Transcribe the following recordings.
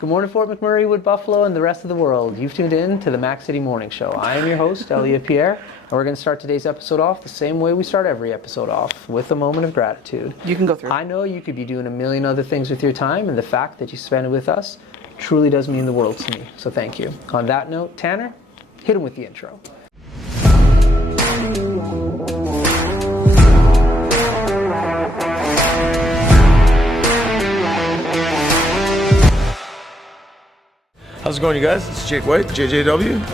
Good morning, Fort McMurray, Wood Buffalo, and the rest of the world. You've tuned in to the Mac City Morning Show. I am your host, Elliot Pierre, and we're going to start today's episode off the same way we start every episode off, with a moment of gratitude. You can go through. I know you could be doing a million other things with your time, and the fact that you spend it with us truly does mean the world to me, so thank you. On that note, Tanner, hit him with the intro. How's it going, you guys? It's Jake White, JJW,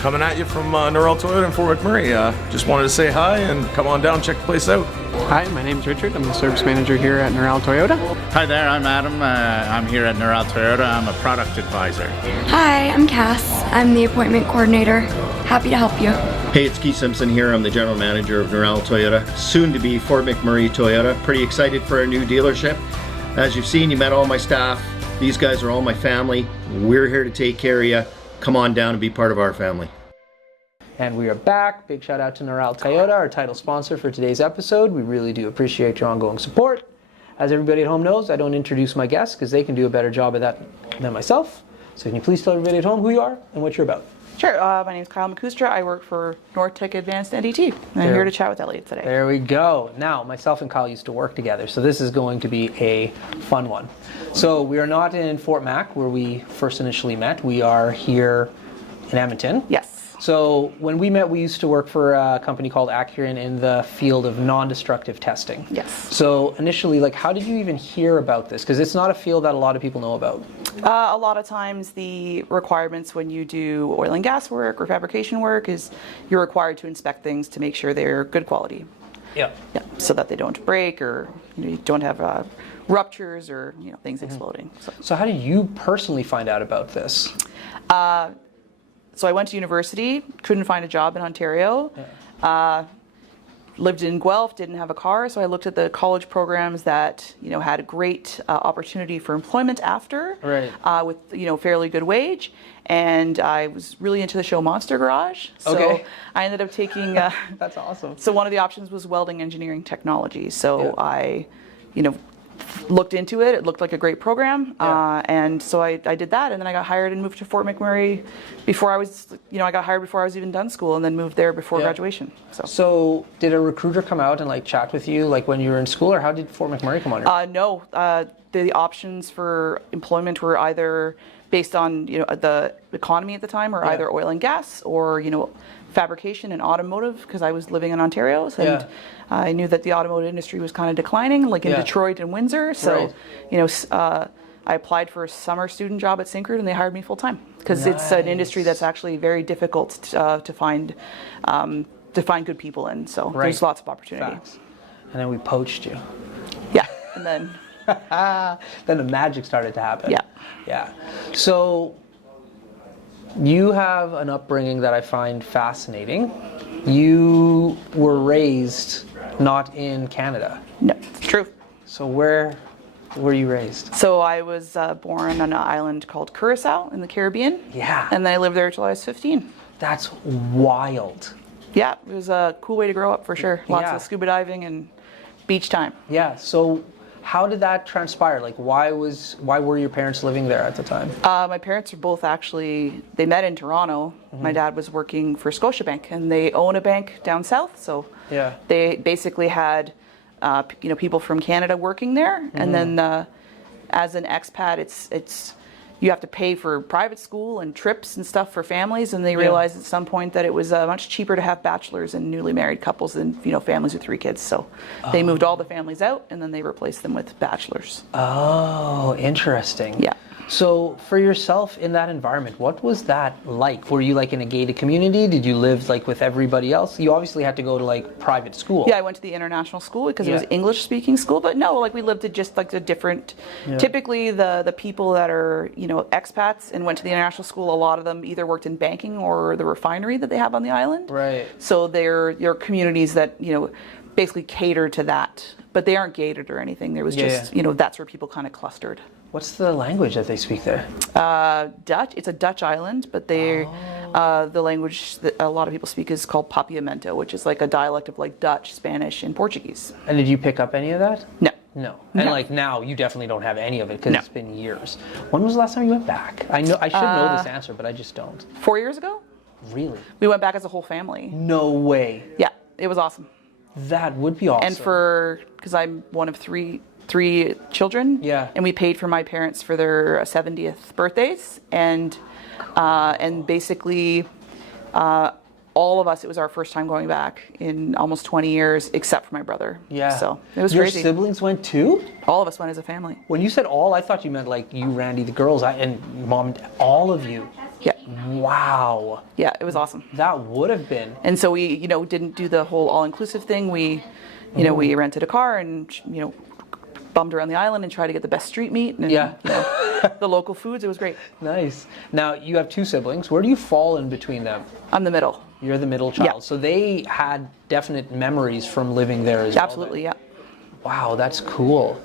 coming at you from Nortech Toyota in Fort McMurray. Just wanted to say hi and come on down, check the place out. Hi, my name's Richard. I'm the service manager here at Nortech Toyota. Hi there, I'm Adam. I'm here at Nortech Toyota. I'm a product advisor. Hi, I'm Cass. I'm the appointment coordinator. Happy to help you. Hey, it's Keith Simpson here. I'm the general manager of Nortech Toyota, soon to be Fort McMurray Toyota. Pretty excited for our new dealership. As you've seen, you met all my staff. These guys are all my family. We're here to take care of you. Come on down and be part of our family. And we are back. Big shout out to Nortech Toyota, our title sponsor for today's episode. We really do appreciate your ongoing support. As everybody at home knows, I don't introduce my guests because they can do a better job of that than myself. So can you please tell everybody at home who you are and what you're about? Sure. My name is Kyle McOustra. I work for Nortech Advanced NDT. I'm here to chat with Elliot today. There we go. Now, myself and Kyle used to work together, so this is going to be a fun one. So we are not in Fort Mac, where we first initially met. We are here in Edmonton. Yes. So when we met, we used to work for a company called Accurant in the field of non-destructive testing. Yes. So initially, how did you even hear about this? Because it's not a field that a lot of people know about. A lot of times the requirements when you do oil and gas work or fabrication work is you're required to inspect things to make sure they're good quality. Yeah. Yeah. So that they don't break or you don't have ruptures or things exploding. So how did you personally find out about this? So I went to university, couldn't find a job in Ontario. Lived in Guelph, didn't have a car, so I looked at the college programs that had a great opportunity for employment after, right. With fairly good wage, and I was really into the show Monster Garage. So okay. I ended up taking. That's awesome. So one of the options was welding engineering technology. So yeah. I, looked into it. It looked like a great program, yeah. And so I did that, and then I got hired and moved to Fort McMurray before I was, I got hired before I was even done school, and then moved there before yeah. graduation. So did a recruiter come out and chat with you when you were in school, or how did Fort McMurray come on your? No, the options for employment were either based on the economy at the time, or yeah. either oil and gas, or fabrication and automotive, because I was living in Ontario, and yeah. I knew that the automotive industry was kind of declining, in yeah. Detroit and Windsor. So, right. I applied for a summer student job at Syncrude, and they hired me full time because nice. it's an industry that's actually very difficult to find good people in. So right. there's lots of opportunity. Facts. And then we poached you. Yeah, and then then the magic started to happen. Yeah. Yeah. So you have an upbringing that I find fascinating. You were raised not in Canada. No, it's true. So where were you raised? So I was born on an island called Curacao in the Caribbean. Yeah. And then I lived there till I was 15. That's wild. Yeah, it was a cool way to grow up for sure. Lots yeah. of scuba diving and beach time. Yeah. So how did that transpire? Why were your parents living there at the time? My parents are both they met in Toronto. Mm-hmm. My dad was working for Scotiabank, and they own a bank down south. So yeah. they basically had, people from Canada working there. Mm-hmm. And then as an expat, it's you have to pay for private school and trips and stuff for families. And they realized at some point that it was much cheaper to have bachelors and newly married couples than families with 3 kids. So they moved all the families out, and then they replaced them with bachelors. Oh, interesting. Yeah. So for yourself in that environment, what was that like? Were you in a gated community? Did you live with everybody else? You obviously had to go to private school. Yeah, I went to the international school because it was English speaking school, but no, we lived at just a different, typically the people that are, expats and went to the international school, a lot of them either worked in banking or the refinery that they have on the island. Right. So they're communities that, basically cater to that, but they aren't gated or anything. There was just, that's where people kind of clustered. What's the language that they speak there? Dutch. It's a Dutch island, but the language that a lot of people speak is called Papiamento, which is a dialect of Dutch, Spanish, and Portuguese. And did you pick up any of that? No. No. And No. like now, you definitely don't have any of it because No. it's been years. When was the last time you went back? I know I should know this answer, but I just don't. 4 years ago, Really? we went back as a whole family. No way. Yeah, it was awesome. That would be awesome. And because I'm one of three children, Yeah. and we paid for my parents for their 70th birthdays, and basically all of us, it was our first time going back in almost 20 years, except for my brother. Yeah. So it was Your crazy. siblings went too? All of us went as a family. When you said all, I thought you meant like you, Randy, the girls, and mom, all of you. Yeah. Wow. Yeah, it was awesome. That would have been. And so we, didn't do the whole all-inclusive thing. We, we rented a car and, bummed around the island and tried to get the best street meat and, Yeah. the local foods. It was great. Nice. Now, you have two siblings. Where do you fall in between them? I'm the middle. You're the middle child. Yeah. So they had definite memories from living there as well. Absolutely, yeah. Wow, that's cool.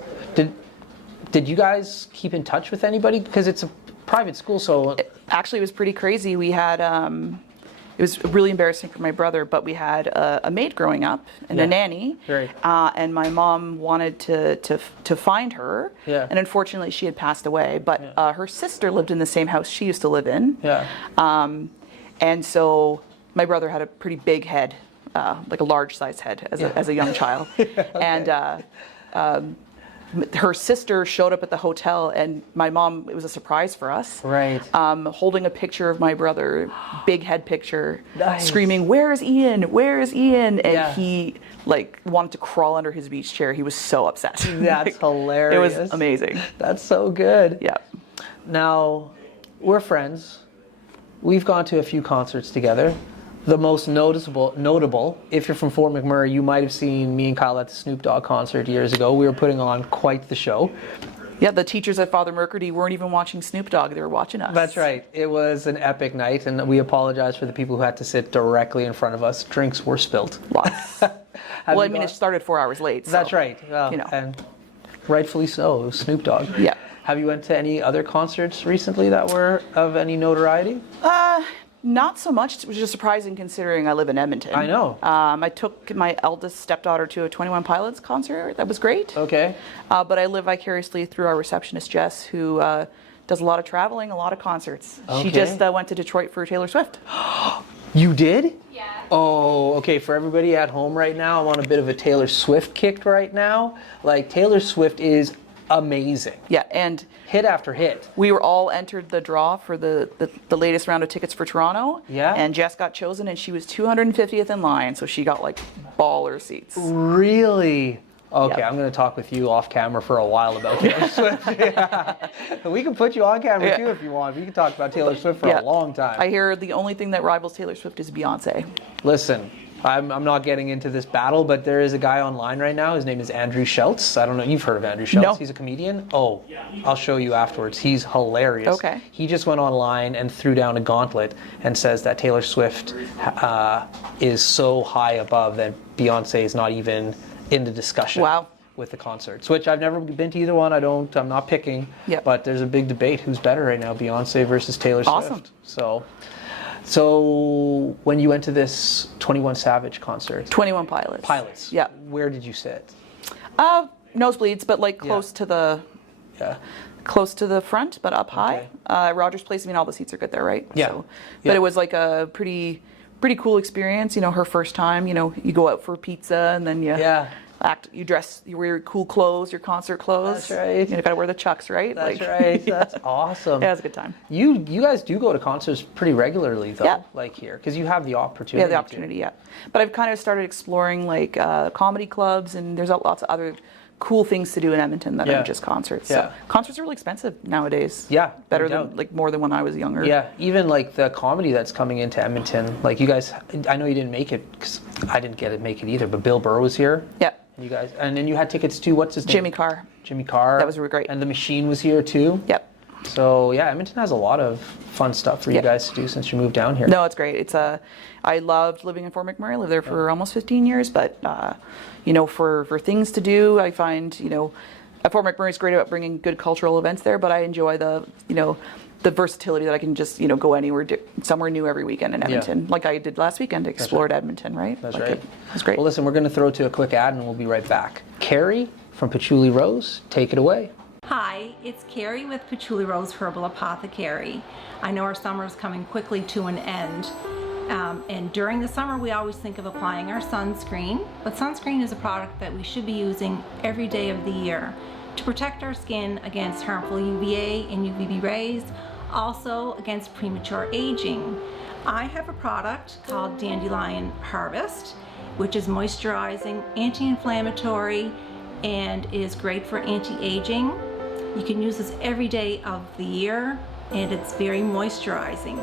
Did you guys keep in touch with anybody? Because it's a private school, so... Actually, it was pretty crazy. We had, it was really embarrassing for my brother, but we had a maid growing up and Yeah. a nanny. Right. And my mom wanted to find her. Yeah. And unfortunately, she had passed away. But her sister lived in the same house she used to live in. Yeah. And so my brother had a pretty big head, like a large size head as a young child. And her sister showed up at the hotel, and my mom, it was a surprise for us. Right. Holding a picture of my brother, big head picture, Nice. screaming, "Where is Ian? Where is Ian?" And Yeah. he wanted to crawl under his beach chair. He was so upset. That's hilarious. It was amazing. That's so good. Yeah. Now, we're friends. We've gone to a few concerts together. The most notable, if you're from Fort McMurray, you might have seen me and Kyle at the Snoop Dogg concert years ago. We were putting on quite the show. Yeah, the teachers at Father Mercredi weren't even watching Snoop Dogg. They were watching us. That's right. It was an epic night, and we apologize for the people who had to sit directly in front of us. Drinks were spilled. Lots. Have Well, I you mean, gone- it started 4 hours late. So, That's right. Well, you know. and rightfully so. It was Snoop Dogg. Yeah. Have you went to any other concerts recently that were of any notoriety? Not so much, which is surprising considering I live in Edmonton. I know. I took my eldest stepdaughter to a 21 Pilots concert. That was great. Okay. But I live vicariously through our receptionist, Jess, who does a lot of traveling, a lot of concerts. She Okay. just went to Detroit for Taylor Swift. You did? Yeah. Oh, okay. For everybody at home right now, I'm on a bit of a Taylor Swift kick right now. Like, Taylor Swift is amazing. Yeah, and Hit after hit. we were all entered the draw for the latest round of tickets for Toronto. Yeah. And Jess got chosen, and she was 250th in line, so she got like baller seats. Really? Okay, Yeah. I'm going to talk with you off camera for a while about Taylor Swift. Yeah. We can put you on camera too if you want. We can talk about Taylor Swift for a long time. I hear the only thing that rivals Taylor Swift is Beyonce. Listen, I'm not getting into this battle, but there is a guy online right now. His name is Andrew Schultz. I don't know. You've heard of Andrew Schultz? No. He's a comedian. Oh, I'll show you afterwards. He's hilarious. Okay. He just went online and threw down a gauntlet and says that Taylor Swift is so high above that Beyonce is not even in the discussion. Wow. With the concerts, which I've never been to either one. I'm not picking. Yep. But there's a big debate who's better right now, Beyonce versus Taylor Awesome. Swift. So when you went to this 21 Savage concert, 21 Pilots. Yeah. where did you sit? Nosebleeds, but like close to the front, but up high. Rogers Place. I mean, all the seats are good there, right? Yeah. So, Yeah. but it was like a pretty cool experience. You know, her first time. You know, you go out for pizza and then you you wear your cool clothes, your concert clothes. That's right. You gotta wear the chucks, right? That's right. That's awesome. Yeah, it was a good time. You guys do go to concerts pretty regularly though, Yeah. like here, because you have the opportunity. Yeah, the opportunity. Yeah, but I've kind of started exploring like comedy clubs, and there's lots of other cool things to do in Edmonton that Yeah. aren't just concerts. Yeah. So concerts are really expensive nowadays. Yeah, better no than doubt. like more than when I was younger. Yeah, even like the comedy that's coming into Edmonton. Like you guys, I know you didn't make it because I didn't make it either. But Bill Burr was here. Yeah. You guys, and then you had tickets to what's his name? Jimmy Carr. Jimmy Carr. That was really great. And the Machine was here too. Yep. So yeah, Edmonton has a lot of fun stuff for you Yeah. guys to do since you moved down here. No, it's great. It's I loved living in Fort McMurray. I lived there for almost 15 years, but you know, for things to do, I find, you know, Fort McMurray is great about bringing good cultural events there, but I enjoy the versatility that I can just, you know, go anywhere, somewhere new every weekend in Edmonton, like I did last weekend, explored Edmonton, right? That's Like right. It was great. Well, listen, we're going to throw to a quick ad and we'll be right back. Carrie from Patchouli Rose. Take it away. Hi, it's Carrie with Patchouli Rose Herbal Apothecary. I know our summer is coming quickly to an end. And during the summer, we always think of applying our sunscreen, but sunscreen is a product that we should be using every day of the year to protect our skin against harmful UVA and UVB rays, also against premature aging. I have a product called Dandelion Harvest, which is moisturizing, anti-inflammatory, and is great for anti-aging. You can use this every day of the year, and it's very moisturizing.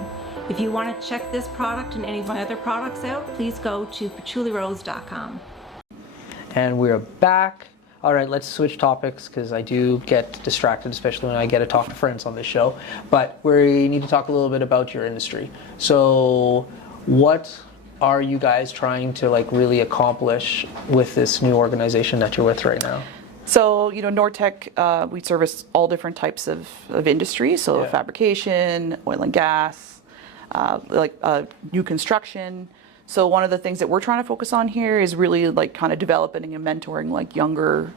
If you want to check this product and any of my other products out, please go to patchoulirose.com. And we're back. All right, let's switch topics because I do get distracted, especially when I get to talk to friends on this show. But we need to talk a little bit about your industry. So what are you guys trying to like really accomplish with this new organization that you're with right now? So, Nortech, we service all different types of industries. So fabrication, oil and gas, new construction. So one of the things that we're trying to focus on here is really like kind of developing and mentoring like younger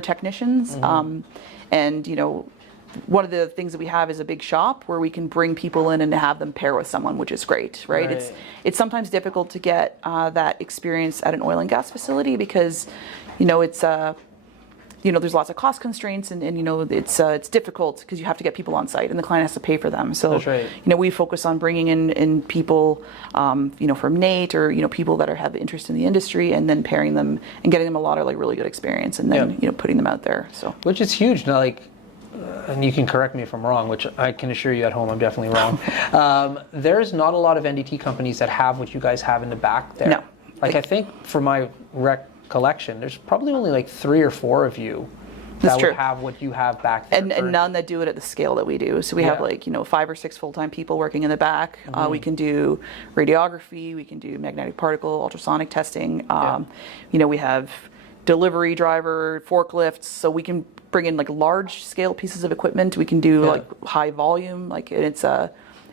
technicians. And one of the things that we have is a big shop where we can bring people in and have them pair with someone, which is great, right? It's sometimes difficult to get that experience at an oil and gas facility because it's there's lots of cost constraints and it's difficult because you have to get people on site and the client has to pay for them. So, that's right. We focus on bringing in people, from NATE or, people that have interest in the industry and then pairing them and getting them a lot of like really good experience and then, putting them out there. So, which is huge. Now, and you can correct me if I'm wrong, which I can assure you at home I'm definitely wrong. There's not a lot of NDT companies that have what you guys have in the back there. No. I think for my recollection, there's probably only like 3 or 4 of you that would have what you have back there. And none that do it at the scale that we do. So we have 5 or 6 full-time people working in the back. We can do radiography, we can do magnetic particle, ultrasonic testing. We have delivery driver, forklifts, so we can bring in like large scale pieces of equipment. We can do like high volume, and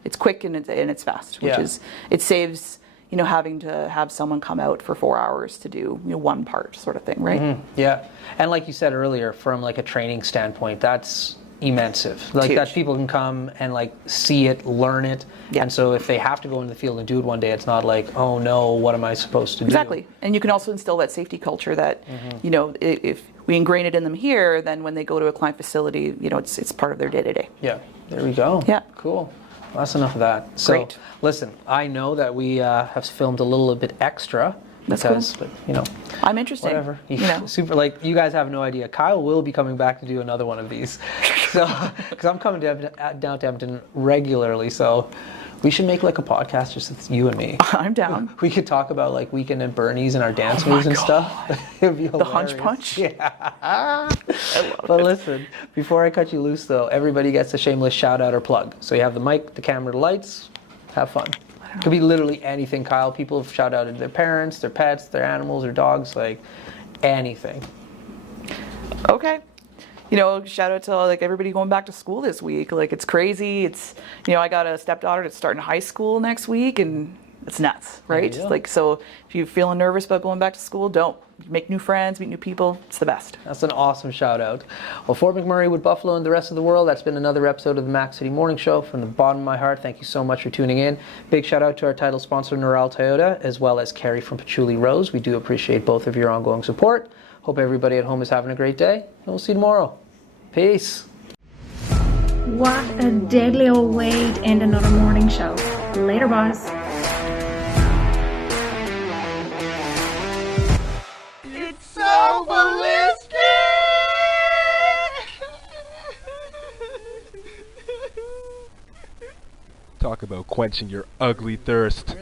it's quick and it's fast, which is, it saves having to have someone come out for 4 hours to do one part sort of thing, right? Yeah, and like you said earlier, from like a training standpoint, that's immense. Like that people can come and like see it, learn it, and so if they have to go into the field and do it one day, it's not like, oh no, what am I supposed to do? Exactly, and you can also instill that safety culture that if we ingrain it in them here, then when they go to a client facility, it's part of their day to day. Yeah, there we go. Yeah, cool. Well, that's enough of that. So, great. Listen, I know that we have filmed a little bit extra. That's because, cool. But, I'm interested. Whatever. Super. Like, you guys have no idea. Kyle will be coming back to do another one of these. So, because I'm coming down to Edmonton regularly, so we should make like a podcast just with you and me. I'm down. We could talk about like Weekend at Bernie's and our dance moves and stuff. It'd be hilarious. The hunch punch? Yeah. I love But it. listen, before I cut you loose though, everybody gets a shameless shout out or plug. So you have the mic, the camera, the lights. Have fun. Could be literally anything, Kyle. People have shout outed their parents, their pets, their animals, their dogs, like anything. Okay. Shout out to like everybody going back to school this week. Like it's crazy. It's I got a stepdaughter that's starting high school next week and it's nuts, right? Like so if you're feeling nervous about going back to school, don't. Make new friends, meet new people. It's the best. That's an awesome shout out. Well, Fort McMurray, Wood Buffalo, and the rest of the world, that's been another episode of the Mac City Morning Show. From the bottom of my heart, thank you so much for tuning in. Big shout out to our title sponsor, Noral Toyota, as well as Carrie from Patchouli Rose. We do appreciate both of your ongoing support. Hope everybody at home is having a great day, and we'll see you tomorrow. Peace. What a deadly old way to end another morning show. Later, boss. So ballistic! Talk about quenching your ugly thirst.